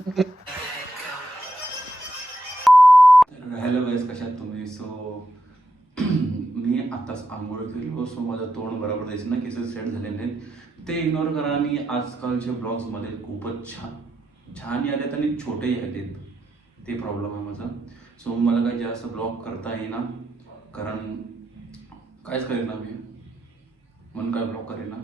Hello गाईस, कशात तुम्ही? मी आताच आंघोळ केलो. माझं तोंड बरोबर द्यायचं ना, केसेस सेट झालेले आहेत ते इग्नोर करा. आणि आजकालच्या ब्लॉग्समध्ये खूपच छान छान आलेत आणि छोटेही आलेत, ते प्रॉब्लेम आहे माझा. मला काही जास्त ब्लॉग करता येईना, कारण काहीच करेना मी, मन काय ब्लॉग करेना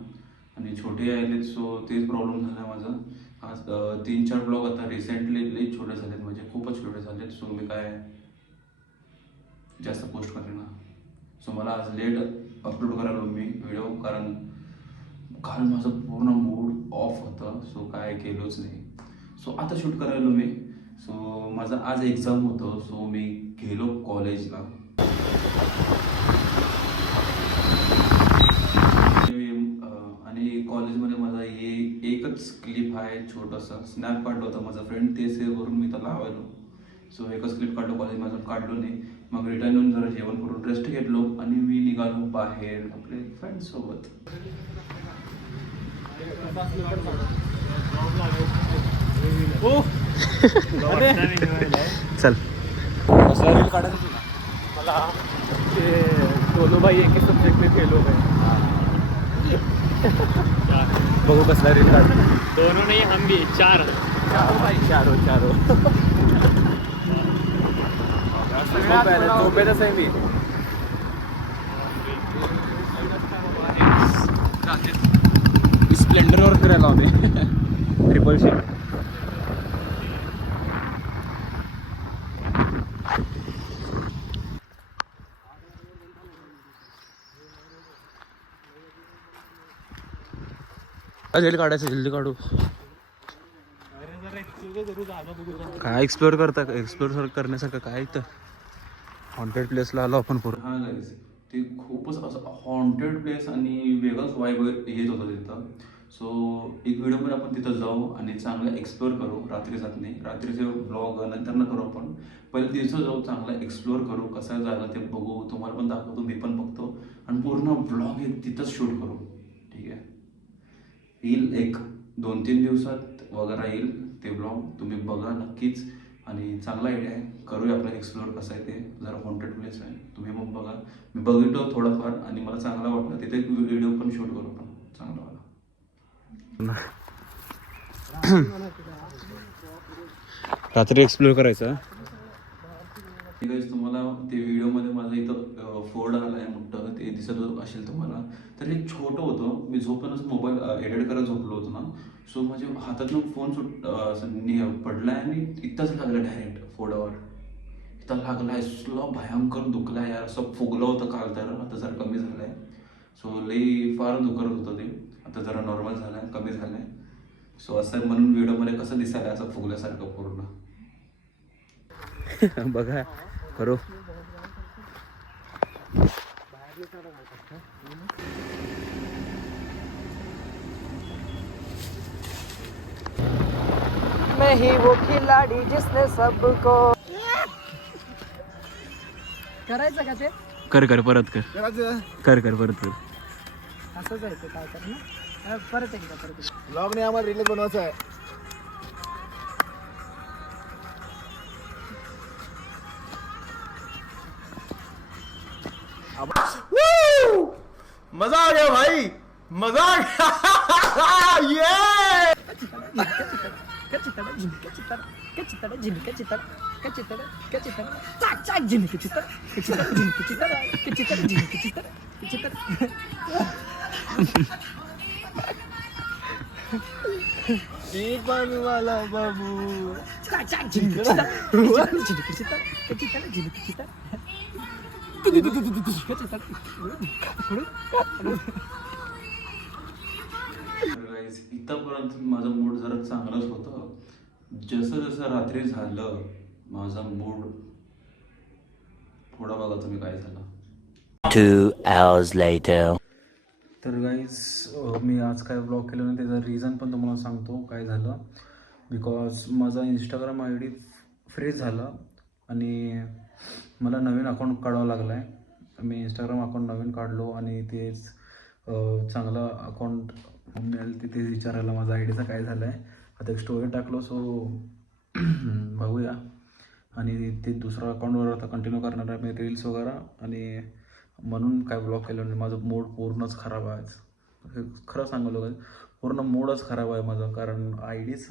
आणि छोटे आलेत. तेच प्रॉब्लेम झाला माझा. आज 3-4 ब्लॉग आता रिसेंटली लई छोटे झालेत, म्हणजे खूपच छोटे झालेत. मी काय जास्त पोस्ट करेना. मला आज लेट अपलोड करायला मी व्हिडिओ, कारण काल माझं पूर्ण मूड ऑफ होतं. काय केलोच नाही. आता शूट करायला मी. माझं आज एक्झाम होतं. मी गेलो कॉलेजला. आणि कॉलेजमध्ये माझा एकच क्लिप आहे, छोटंसं स्नॅप काढलं होतं माझा फ्रेंड, ते सेव्ह करून मी त्याला लावायलो. एकच क्लिप काढलो, कॉलेजमधून काढलो नाही. मग रिटर्न येऊन जरा जेवण करून रेस्ट घेतलो आणि मी निघालो बाहेर आपले फ्रेंड्ससोबत. चल कसला रील काढायचं तुला? मला ते दोनों भाई एक ही सब्जेक्ट में फेल हो गए. बघू कसला रील काढतो. दोनों नहीं, हम भी चार चारो झोपेतच आहे मी. स्प्लेंडरवर फिरायला होते. ट्रिपल शी. जल्दी काढायचं, जल्दी काढू. काय एक्सप्लोर करण्यासारखं काय इथं? हॉन्टेड प्लेसला आलो आपण पूर्ण. हां गाईज, ते खूपच असं हॉन्टेड प्लेस आणि वेगळंच वाईब येत होतं तिथं. एक व्हिडिओमध्ये आपण तिथं जाऊ आणि चांगलं एक्सप्लोअर करू. रात्री जात नाही, रात्रीचे ब्लॉग नंतर न करू आपण. पहिले दिवसात जाऊ, चांगलं एक्सप्लोअर करू. कसं झालं ते बघू, तुम्हाला पण दाखवतो, मी पण बघतो आणि पूर्ण ब्लॉग तिथंच शूट करू. ठीक आहे, येईल एक 2-3 दिवसात वगैरे येईल ते ब्लॉग. तुम्ही बघा नक्कीच. आणि चांगला आयडिया आहे, करूया आपलं एक्सप्लोअर कसं आहे ते. जरा हॉन्टेड प्लेस आहे, तुम्ही मग बघा. मी बघितलं थोडंफार आणि मला चांगलं वाटलं. तिथे एक व्हिडिओ पण शूट करू आपण चांगला वाला. रात्री एक्सप्लोर करायचं. तुम्हाला ते व्हिडिओमध्ये माझं इथं फोल्ड आला आहे मोठं, ते दिसत असेल तुम्हाला. तर हे छोटं होतं. मी झोपूनच मोबाईल एडिट करत झोपलो होतो ना. माझ्या हातातून फोन पडला आहे आणि इथंच लागलं डायरेक्ट फोडावर. इथं लागला आहे, स्लो भयंकर दुखला आहे यार. असं फुगलं होतं काल, तर आता जरा कमी झालं आहे. लई फार दुखत होतं ते. आता जरा नॉर्मल झालं आहे, कमी झालं आहे. असं म्हणून व्हिडिओमध्ये कसं दिसायला असं फुगल्यासारखं पूर्ण. बघा करू. मैं ही वो खिलाड़ी जिसने सबको. करायचं का ते? कर परत कर. परत कर. असंच आहे ते, काय करणार. परत एकदा ब्लॉग नाही, आम्हाला रील बनवायचं आहे. मजा आ गया भाई, मजा आ गया. ये एक वाला बाबू. इथंपर्यंत माझा मूड जरा चांगलाच होतं. जसं जसं रात्री झालं माझा मूड थोडा बघा तुम्ही काय झालं. 2 hours later. तर गाईज, मी आज काय ब्लॉग केलं ना, त्याचं रिझन पण तुम्हाला सांगतो काय झालं. बिकॉज माझा इंस्टाग्राम ID फ्रीज झाला आणि मला नवीन अकाउंट काढावं लागलं आहे. मी इंस्टाग्राम अकाउंट नवीन काढलो आणि तेच चांगलं अकाउंट मिळेल तिथे विचारायला माझा ID काय झालं आहे. आता एक स्टोरी टाकलो. बघूया. आणि ते दुसऱ्या अकाउंटवर आता कंटिन्यू करणार आहे मी रील्स वगैरे. आणि म्हणून काय ब्लॉग केलं नाही, माझं मूड पूर्णच खराब आहे आज. हे खरं सांगलो काय, पूर्ण मूडच खराब आहे माझं. कारण आय डीच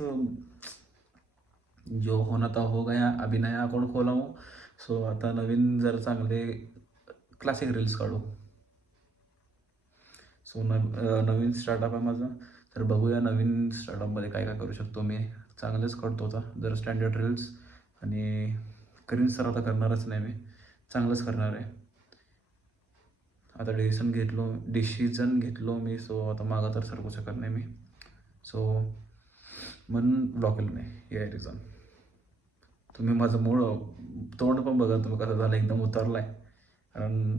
जो होना था हो गया, अभी नया अकाउंट खोला हूँ. सो आता नवीन जर चांगले क्लासिक रील्स काढू. सो नवीन स्टार्टअप आहे माझं. तर बघूया नवीन स्टार्टअपमध्ये काय काय करू शकतो मी. चांगलेच करतो आता जर स्टँडर्ड रील्स. आणि क्रिंज तर आता करणारच नाही मी, चांगलंच करणार आहे. आता डिसिजन घेतलो मी. सो आता मागं तर सरकू शकत नाही मी. सो म्हणून ब्लॉक केलं नाही, हे आहे रिझन. तुम्ही माझं मूळ तोंड पण बघा तुम्ही कसं झालं, एकदम उतरला आहे. कारण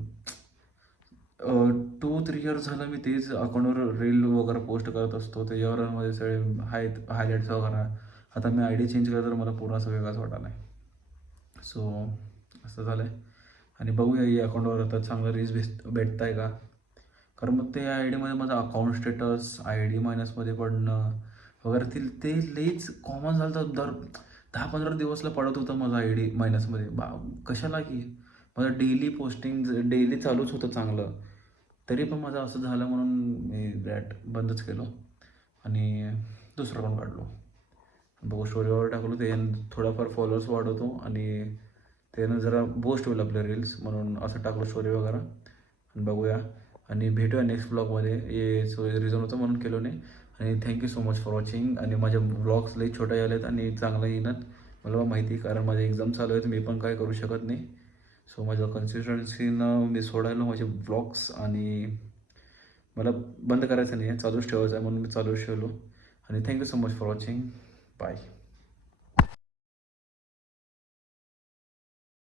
2-3 इयर्स झालं मी तेच अकाउंटवर रील वगैरे पोस्ट करत असतो. त्याच्यावर माझे सगळे हायलाईट्स वगैरे. आता मी आय डी चेंज केलं तर मला पूर्ण असं वेगळाच वाटायला आहे. सो असं झालं आहे. आणि बघूया या अकाउंटवर आता चांगलं रील्स भेटत आहे का. कारण मग ते आय डीमध्ये माझं अकाउंट स्टेटस आय डी मायनसमध्ये पडणं वगैरे ते लईच कॉमन झालं. तर दर 10-15 दिवसला पडत होतं माझं आय डी मायनसमध्ये. कशाला की माझं डेली पोस्टिंग डेली चालूच होतं चांगलं. तरी पण माझं असं झालं म्हणून मी बंदच केलो आणि दुसरं अकाउंट काढलो. बघू स्टोरीवर टाकलो, ते थोडाफार फॉलोअर्स वाढवतो आणि त्यानं जरा बूस्ट होईल आपले रील्स म्हणून असं टाकलो स्टोरी वगैरे. आणि बघूया आणि भेटूया नेक्स्ट ब्लॉगमध्ये. हे रिझन होतं म्हणून केलो नाही. आणि thank you so much for watching. आणि माझ्या ब्लॉग्स लई छोटे आलेत आणि चांगलं येणार मला माहिती, कारण माझे एक्झाम चालू आहेत, मी पण काय करू शकत नाही. सो माझ्या कन्सिस्टन्सीनं मी सोडायला माझे ब्लॉग्स. आणि मला बंद करायचं नाही आहे, चालूच ठेवायचं आहे म्हणून मी चालूच ठेवलो. आणि thank you so much for watching. Bye.